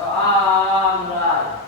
Doa mulai.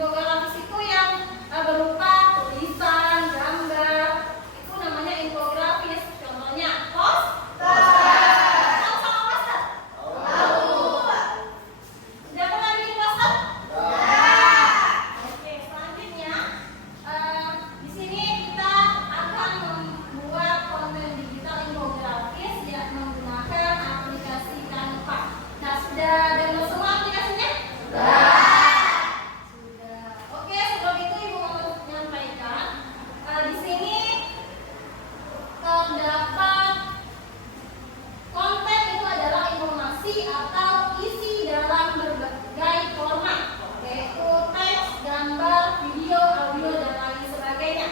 Infografis itu yang berupa tulisan, gambar, itu namanya infografis. Contohnya poster. Tahu sama poster? Tahu. Sudah pernah bikin poster? Oke, selanjutnya di sini kita akan membuat konten digital infografis yang menggunakan aplikasi Canva. Nah, sudah download semua aplikasinya? Sudah. Oke, sebelum itu Ibu mau menyampaikan di sini terdapat konten itu adalah informasi atau isi dalam berbagai format, yaitu teks, gambar, video, audio, dan lain sebagainya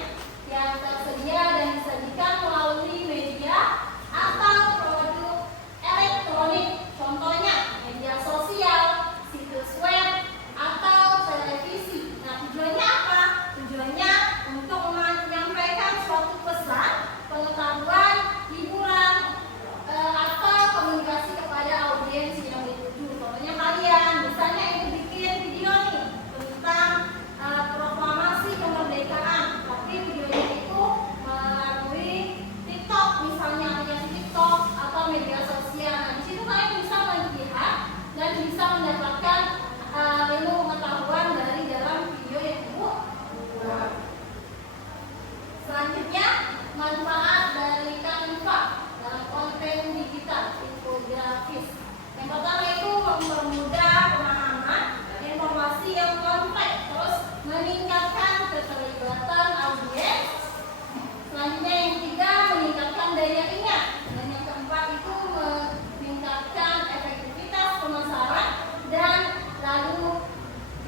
yang tersedia dan disajikan melalui media atau produk elektronik. Contohnya media sosial, situs web, atau televisi. Nah, tujuannya apa? Tujuannya untuk menyampaikan suatu pesan, pengetahuan, hiburan, atau komunikasi kepada audiens yang dituju. Contohnya kalian, misalnya itu bikin video nih tentang proklamasi kemerdekaan, tapi videonya itu melalui TikTok, misalnya aplikasi TikTok atau media sosial. Nah, di situ kalian bisa melihat dan bisa mendapatkan ilmu pengetahuan dari dalam video yang Ibu buat. Selanjutnya, manfaat dari Canva dalam konten digital infografis. Yang pertama itu mempermudah pemahaman informasi yang kompleks, terus meningkatkan keterlibatan audiens. Selanjutnya yang ketiga, meningkatkan daya ingat. Dan yang keempat itu meningkatkan efektivitas pemasaran dan lalu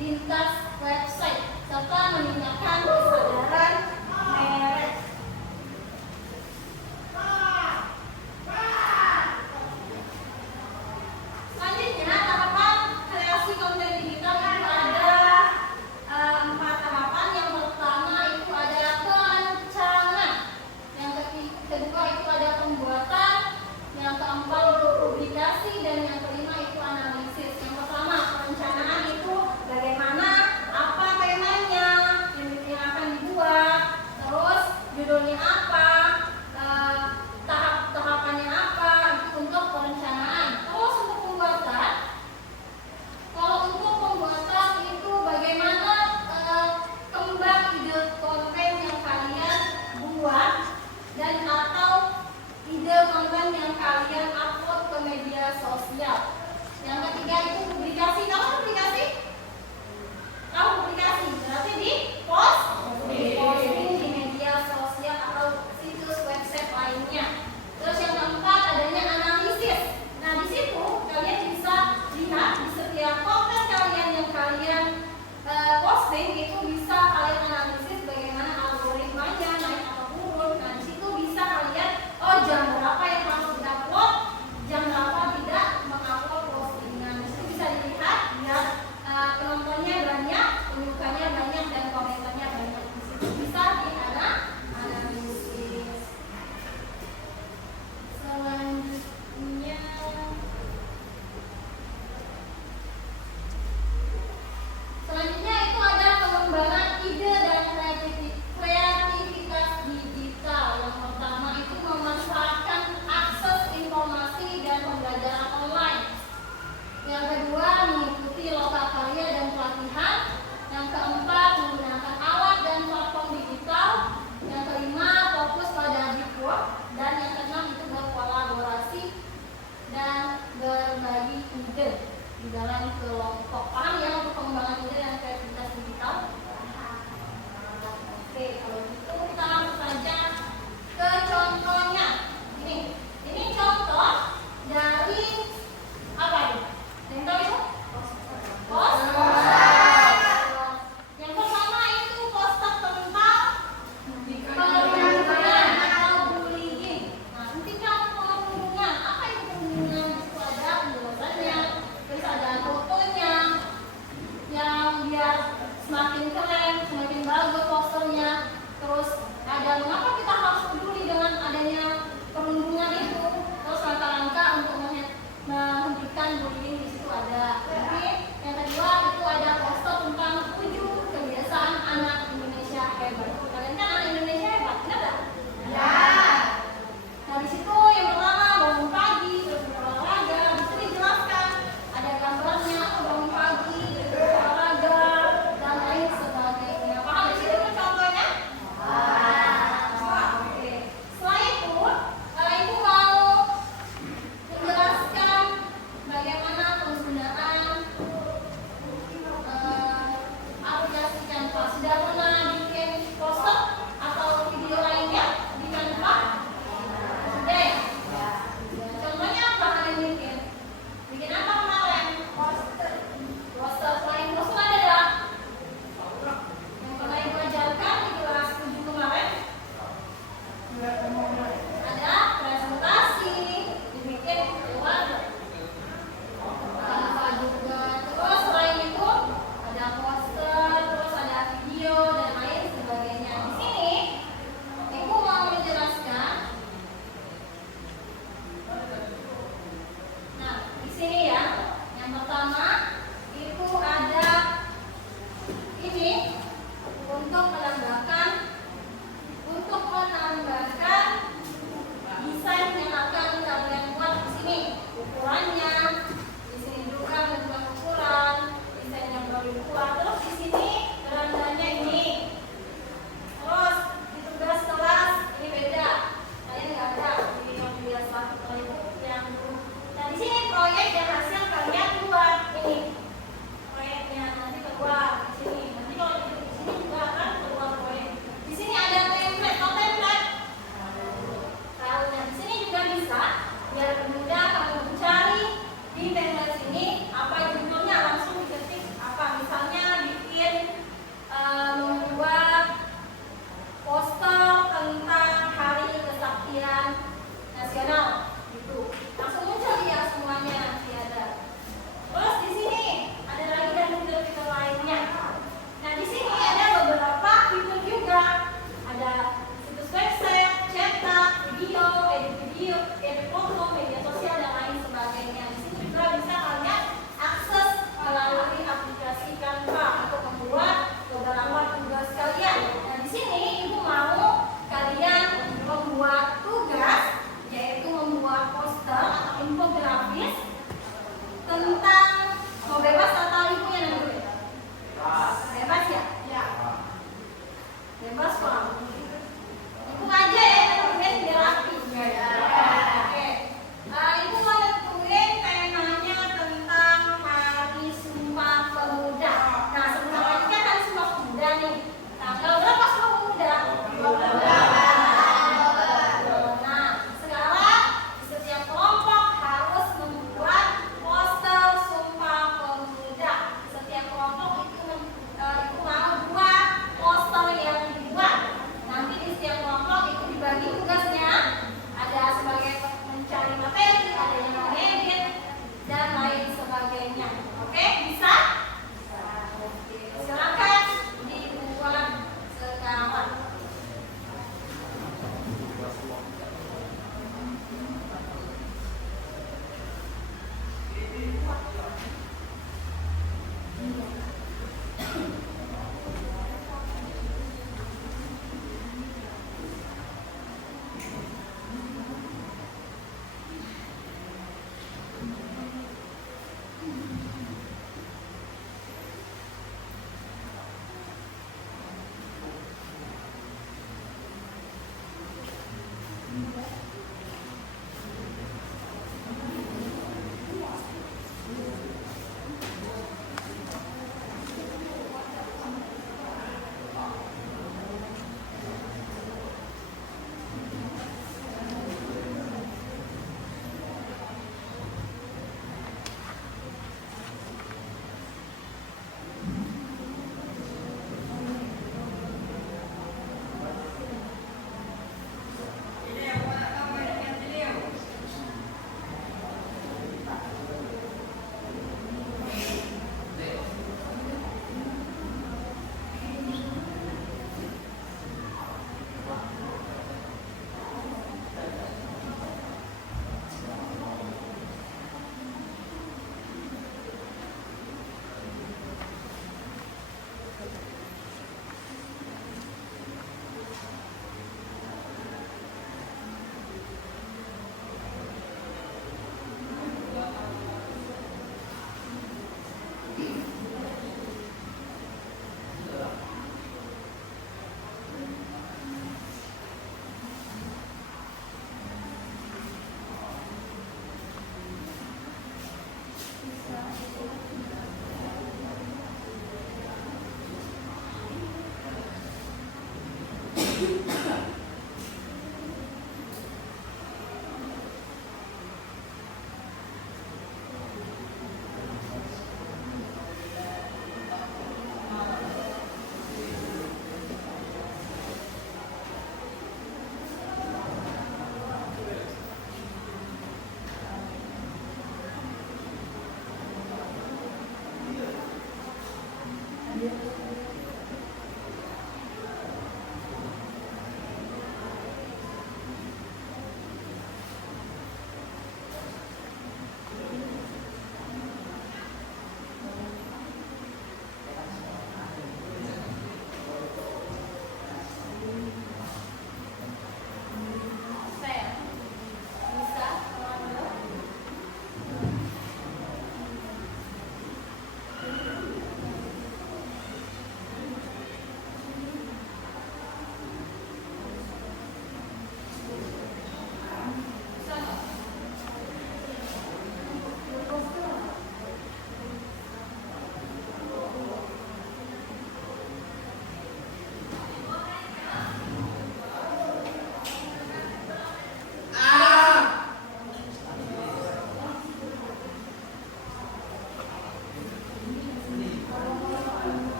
lintas website serta meningkatkan kesadaran merek. Selanjutnya, tahapan kreasi konten digital itu ada 4 tahapan. Yang pertama itu ada perencanaan, yang kedua itu ada pembuatan, yang keempat itu publikasi, dan yang kelima itu analisis. Yang pertama, perencanaan itu bagaimana, apa temanya yang akan dibuat, terus judulnya apa, tahap-tahapannya apa, itu untuk perencanaan. Terus untuk pembuatan, kalau untuk pembuatan itu bagaimana kembang ide konten yang kalian buat dan atau ide konten yang kalian upload ke media sosial. Yang ketiga itu publikasi. Tahu publikasi? Tahu publikasi? Berarti di posting di media sosial atau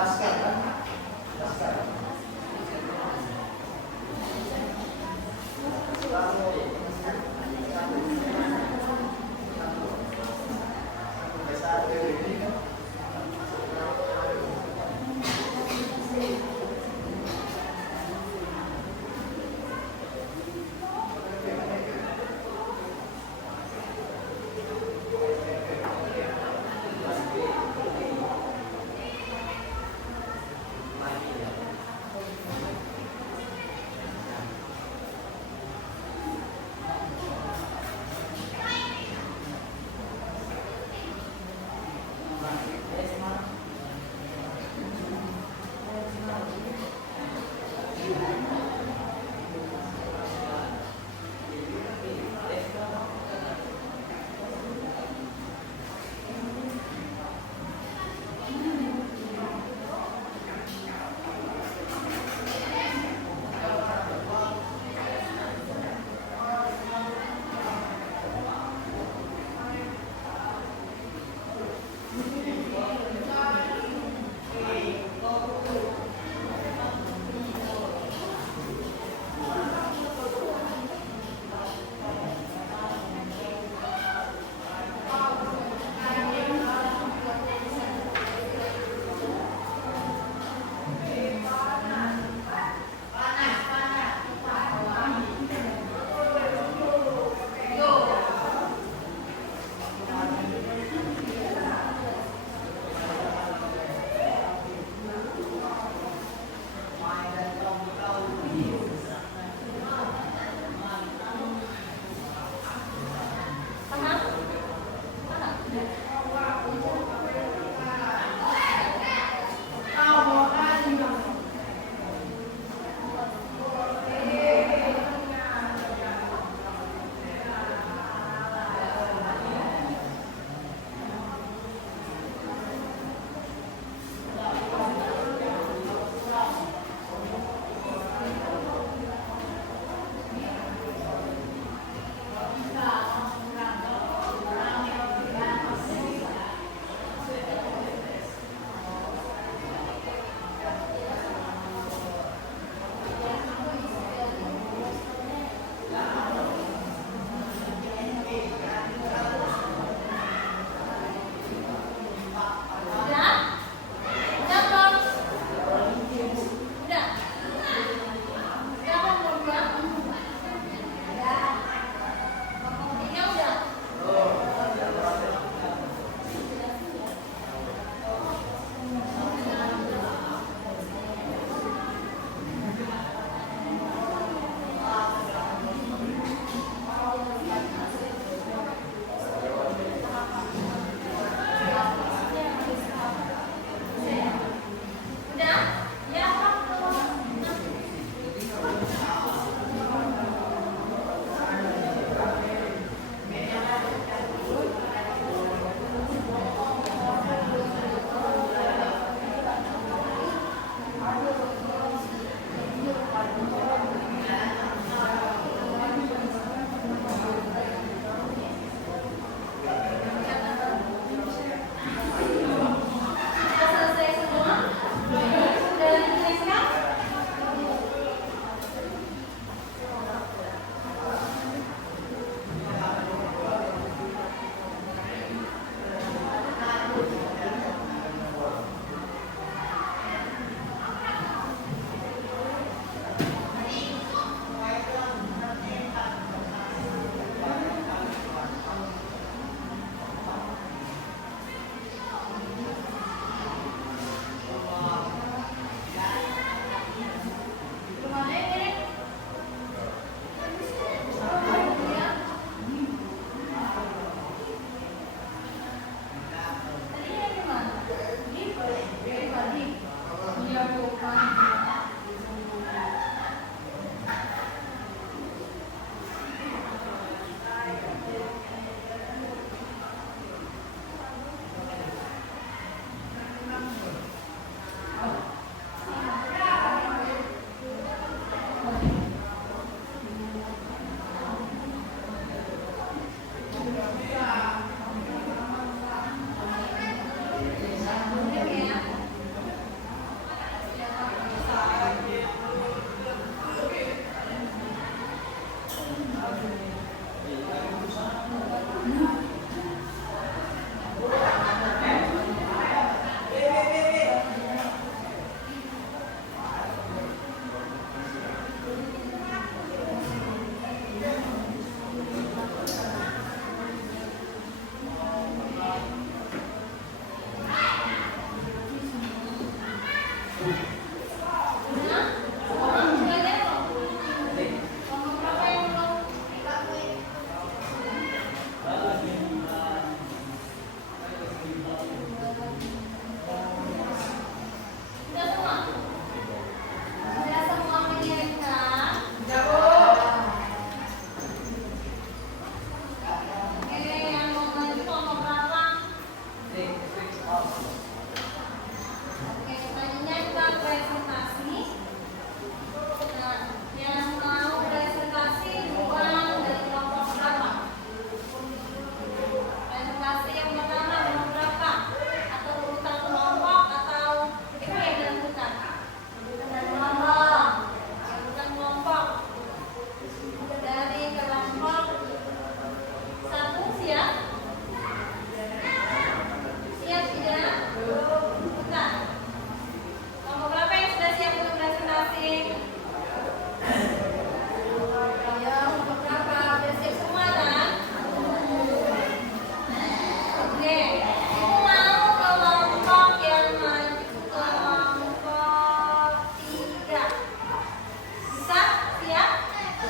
Laskar.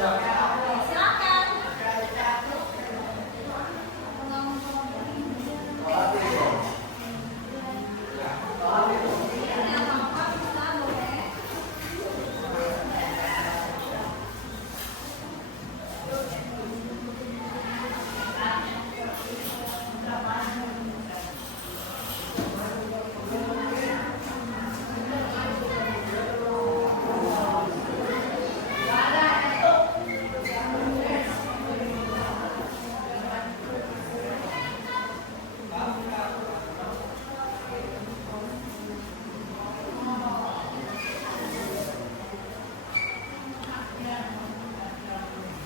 Silakan.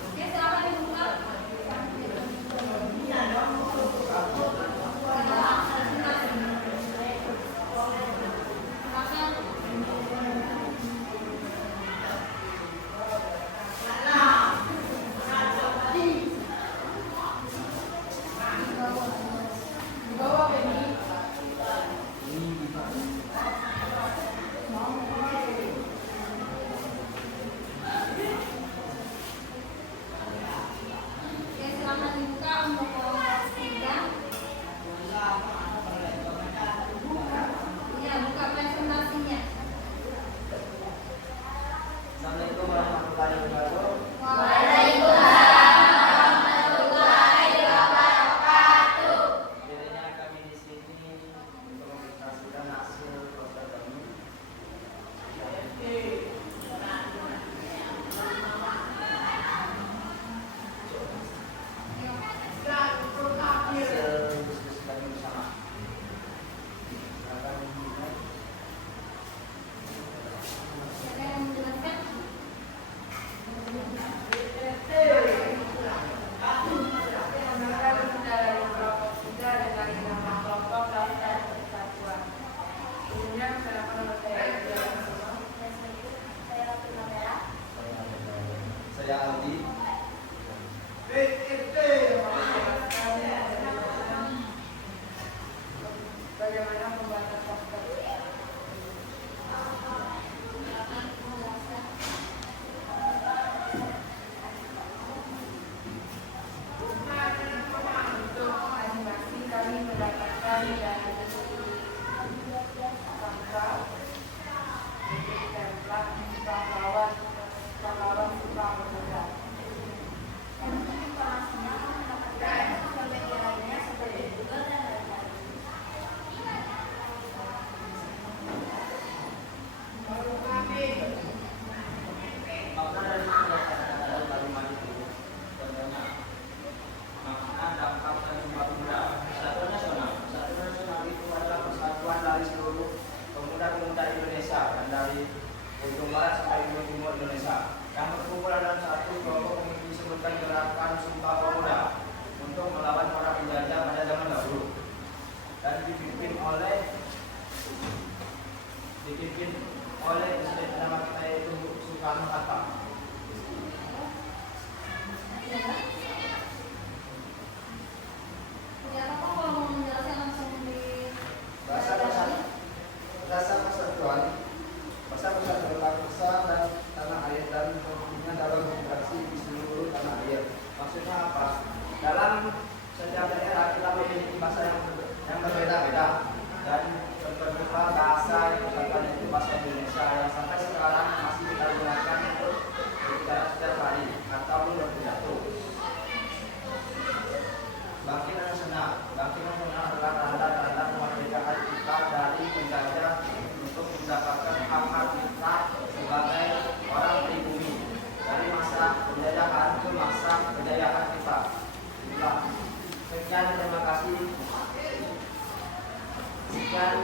Oke, silakan dibuka. Oke, silakan dibuka untuk kelompok 3. Iya, buka presentasinya. Assalamualaikum warahmatullahi wabarakatuh. Waalaikumsalam warahmatullahi wabarakatuh. Akhirnya kami di sini untuk mempresentasikan hasil program kami. Hasil diskusi kami bersama. Silakan dimulai. Siapa yang menjelaskan? Saya Aldi. Makna dari kalimat itu contohnya makna dampak dan sumpah pemuda. Satu nasional itu adalah persatuan dari seluruh pemuda-pemuda Indonesia dan dari ujung barat sampai ujung timur Indonesia yang berkumpul dalam satu kelompok yang disebutkan gerakan Sumpah Pemuda untuk melawan para penjajah pada zaman dahulu dan dipimpin oleh Presiden pertama kita yaitu Soekarno Hatta. Ya, apa kalau mau menjelaskan langsung di Rasa persatuan bangsa dan tanah air dan pentingnya dalam interaksi di seluruh tanah air. Maksudnya apa? Dalam setiap daerah kita memiliki bahasa yang berbeda-beda dan terbentuklah bahasa yang persatuan itu bahasa Indonesia yang sampai sekarang masih kita gunakan untuk berbicara setiap hari ataupun berpidato. Bangkitan nasional adalah tanda-tanda kemerdekaan kita dari penjajah untuk mendapatkan hak-hak kita sebagai orang pribumi dari masa penjajahan ke masa kejayaan kita. Sekian, terima kasih. Sekian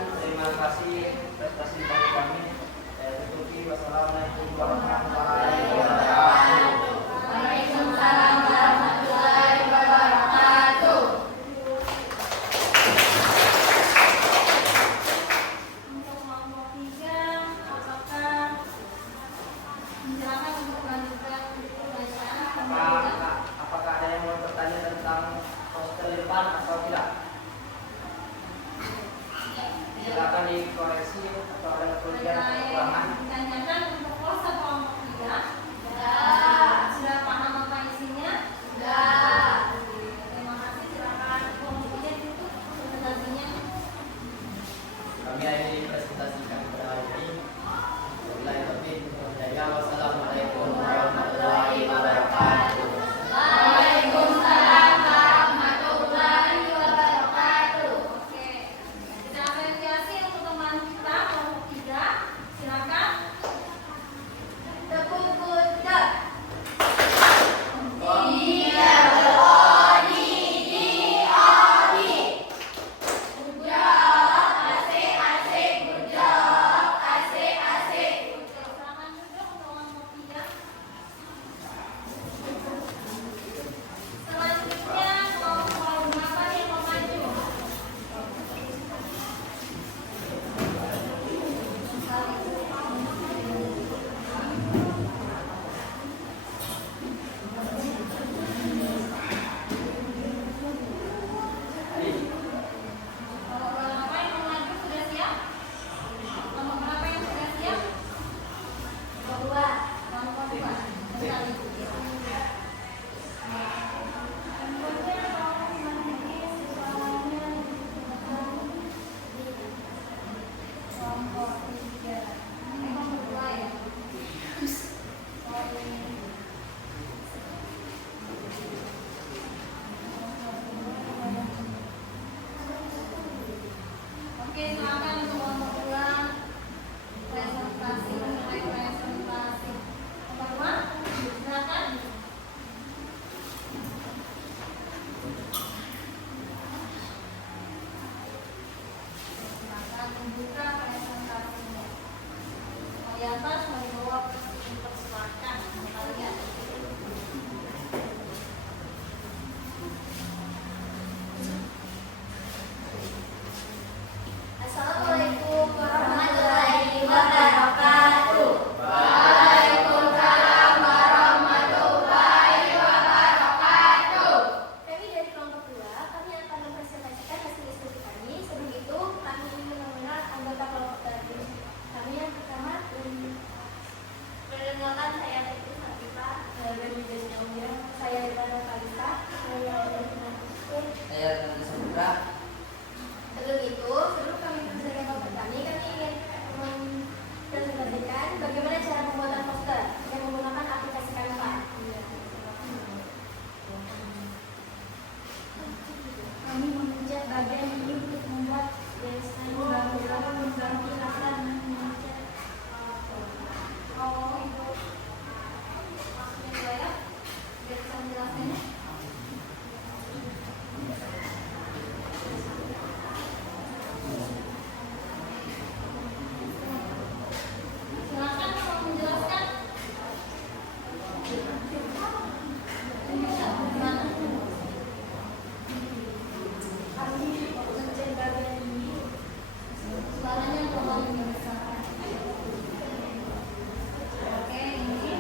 Oke, silakan untuk kelompok 2 presentasi mulai presentasi. Kelompok 2, silakan. Silakan membuka presentasinya. Di atas membawa persilakan kalian. Assalamualaikum warahmatullahi wabarakatuh. Waalaikumsalam warahmatullahi wabarakatuh. Kami dari kelompok 2, kami akan mempresentasikan hasil diskusi kami. Sebelum itu, kami ingin mengenal anggota kelompok tadi. Kami yang pertama, perkenalkan saya Teti Sapipa, dari Desa Umir. Saya Rita Kalista, saya dari Manchester. Saya Tati Saputra. Sebelum itu, sebelum kami mempresentasikan kelompok kami ingin mempresentasikan bagaimana cara pembuatan poster yang menggunakan aplikasi Canva. Kami mengecat bagian ini untuk membuat desain baru mengganti latar dan mengecat Itu maksudnya dua ya? Biar bisa menjelaskannya. Silakan kalau menjelaskan. Gimana? kami mengecat bagian ini. Suaranya tolong dibesarkan. Oke, ini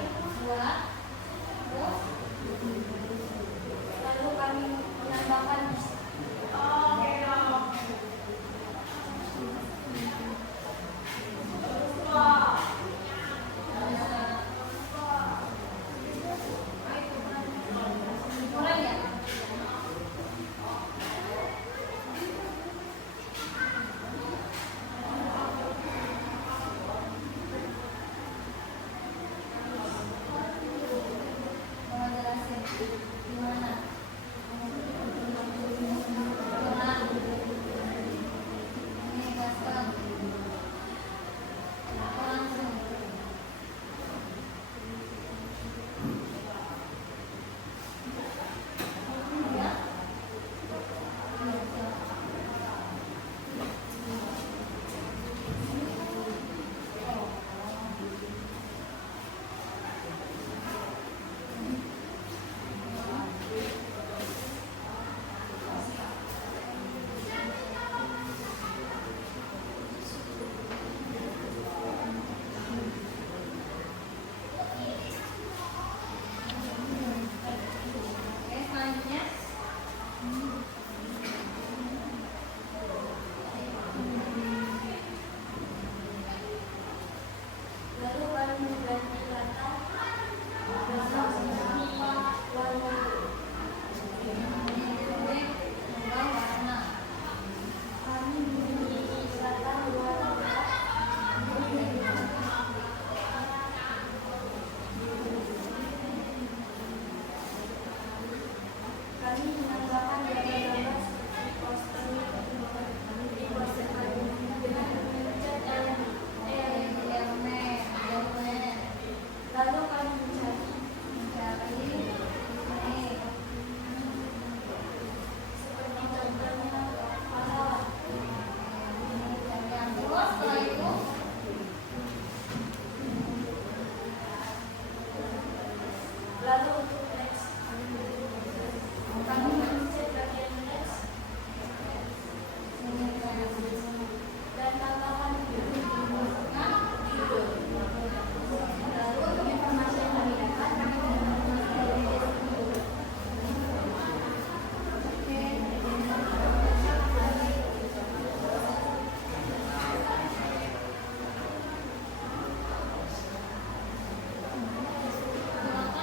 dua. Terus Lalu kami menambahkan kurang ya? Mau jelasin gimana? Kurang. Ini custom. Langsung. Ya. Oke, selanjutnya. lalu kami mengganti latar bersama warna. Ini mengubah warna. Kami memilih latar warna merah. Kami menambahkan gambar-gambar seperti poster di poster kami dengan mengecat elemen. lalu kami mencari Mencari ini. seperti contohnya pahlawan. Terus setelah itu Lalu untuk teks, kami mencet bagian teks dan tambahkan judul. Lalu untuk informasi yang kami dapat, kami menambahkan dari deskripsi. silakan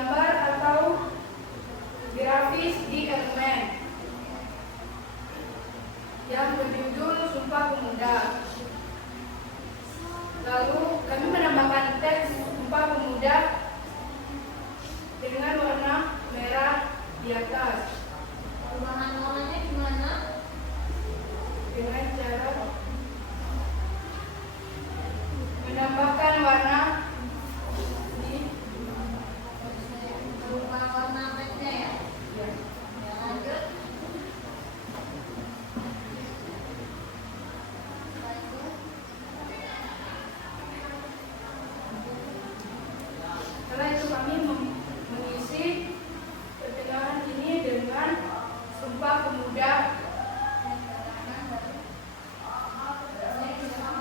gambar atau grafis di elemen yang berjudul Sumpah Pemuda. Lalu kami menambahkan teks Sumpah Pemuda dengan warna merah di atas. Perubahan warnanya gimana? Dengan cara menambahkan warna di Berubah warna teksnya ya? ya. Ya, lanjut. Setelah itu, Setelah itu kami mengisi pertengahan ini dengan Sumpah Pemuda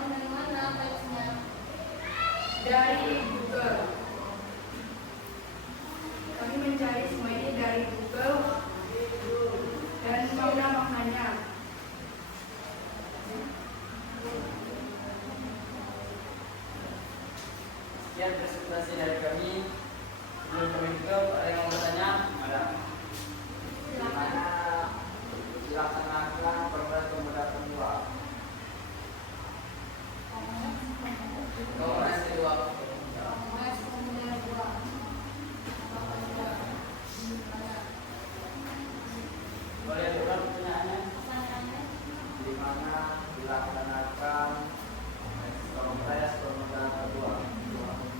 dari mana teksnya? dari Google. Kami mencari semua ini dari Google dan makna-maknanya. Sekian presentasi dari kami. Sebelum kami tutup, ada yang mau bertanya? Ada. Gimana dilaksanakan Kongres Pemuda kedua? Kongres kedua. Kongres Pemuda 2. Boleh diulang pertanyaannya? Pertanyaannya? Di mana dilaksanakan Kongres Pemuda kedua?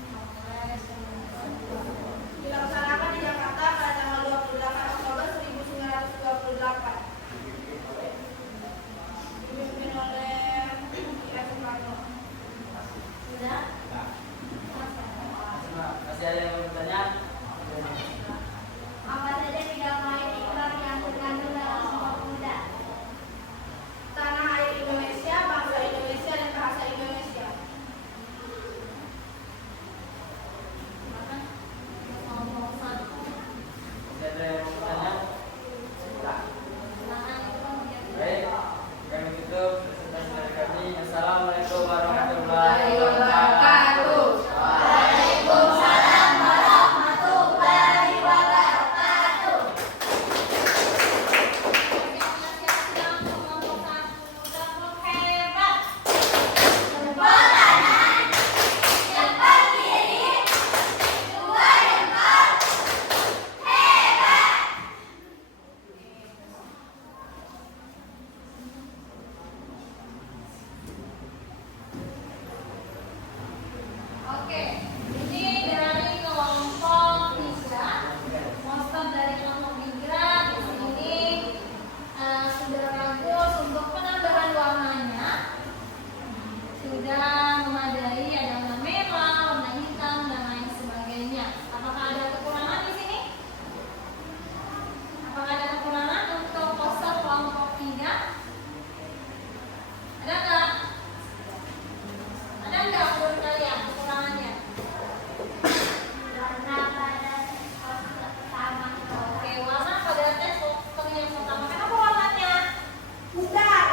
Kongres Pemuda 2. Dilaksanakan di Jakarta pada tanggal 28 Oktober 1928. Dipimpin oleh I.R. Soekarno. Sudah? Masih ada yang mau bertanya? Apa saja 3 poin ikrar yang terkandung dalam Sumpah Pemuda? Tanah air Indonesia, bangsa Indonesia, dan bahasa Indonesia. Kelompok 1. Masih ada yang mau bertanya? Silakan itu kemudian. Baik, kami tutup presentasi dari kami. Assalamualaikum warahmatullahi wabarakatuh. Waalaikumsalam warahmatullahi wabarakatuh. Siap-siap kelompok 1. Kelompok hebat. Cepat kanan, cepat kiri, 2 jempol. Hebat. Oke, ini dari kelompok 3. Monster dari kelompok 3 di sini sudah bagus untuk penambahan warnanya. Sudah memadai, ada warna merah, warna hitam dan lain sebagainya. Apakah ada kekurangan di sini? Apakah ada kekurangan untuk poster kelompok 3? Ada nggak? Ada nggak menurut kalian kekurangannya? Warna pada poster pertama. Oke, warna pada tes poster yang pertama. Kenapa warnanya? Pudar.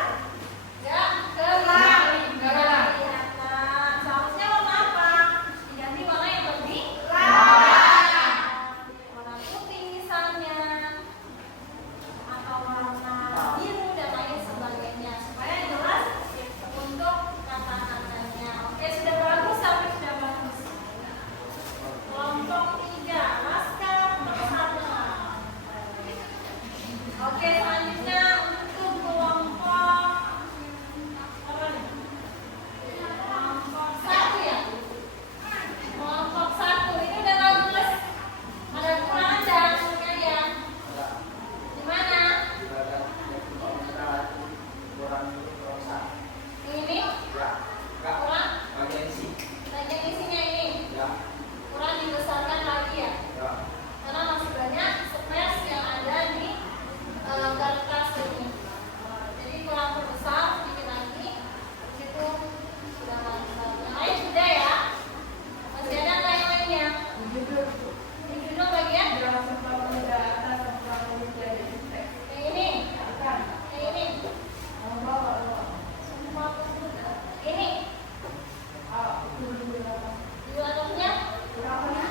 Ya, gelap. Kelihatan. Seharusnya warna apa? Diganti warna yang lebih terang. Warna putih misalnya, atau warna biru dan lain sebagainya, supaya jelas untuk kata-katanya. Oke, sudah bagus sampai sudah bagus. Kelompok 3, Laskar bersama. Oke, selanjutnya untuk kelompok apa nih? Kelompok 1 ya. Kelompok 1 ini udah bagus. Ada kekurangan dan menurut kalian? Gimana? Ini kurang? Bagian isinya ini kurang dibesarkan lagi ya. Karena masih banyak space yang ada di kertas ini. Jadi kurang perbesar sedikit lagi. Itu sudah mantap. Yang lain sudah ya. Masih ada nggak yang lainnya? Di judul bagian Dalam Sumpah Pemuda atas Sumpah Pemuda dari teks. yang ini. Bukan. Yang ini. Bawah. Sumpah Pemuda. Ini. Dulu. Di atasnya. Berapa nih?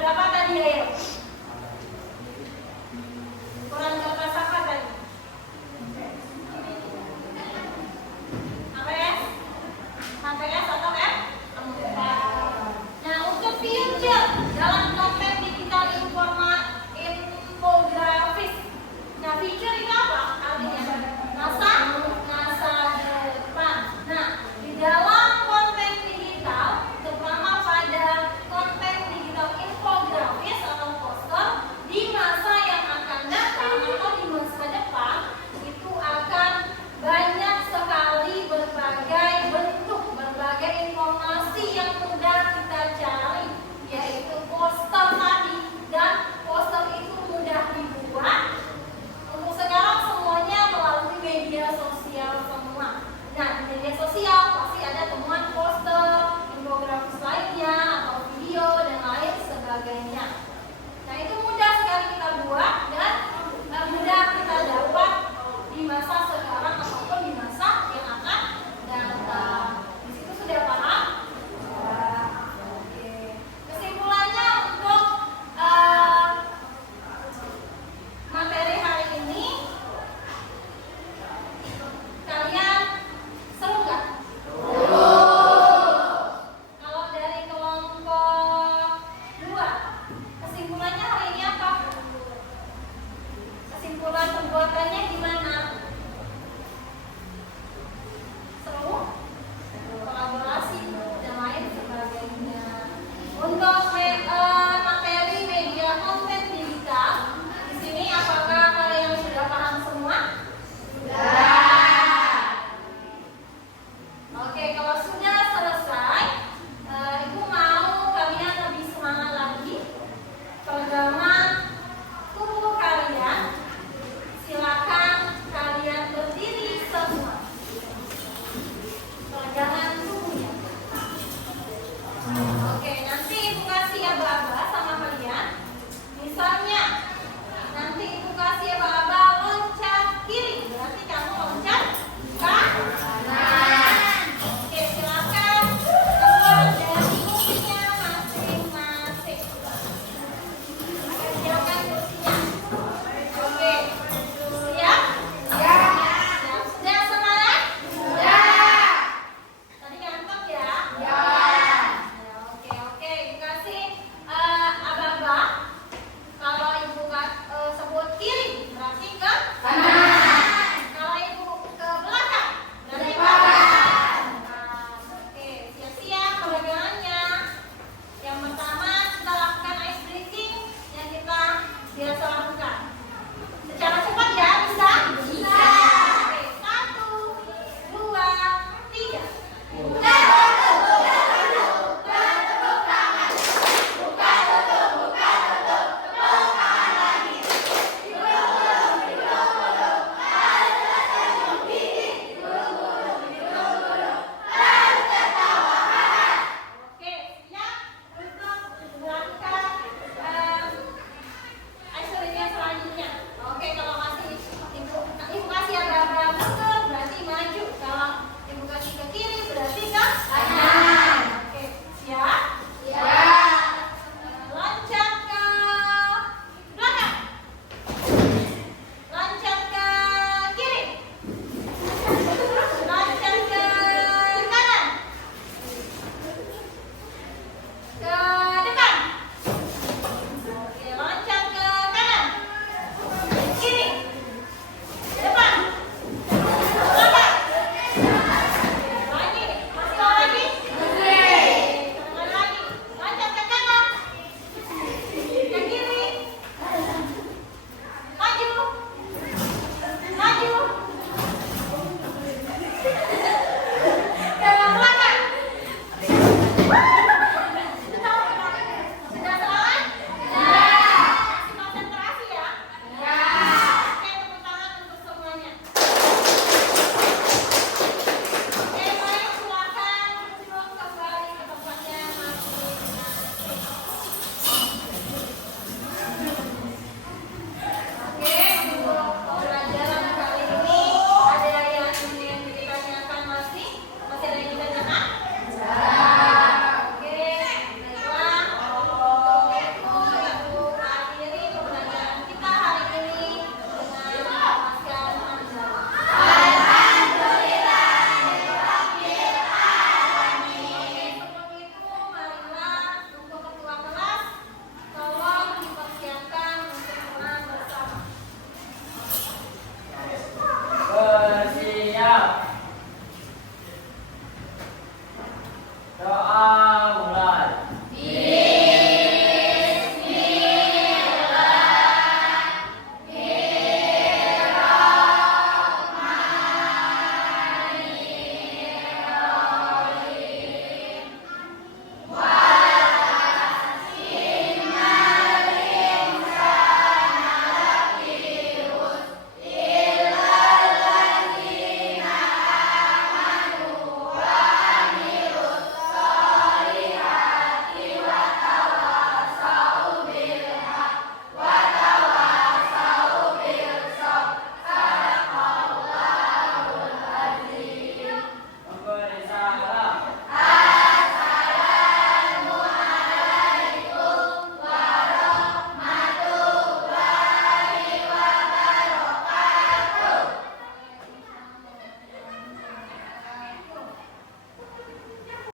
Berapa tadi ayo?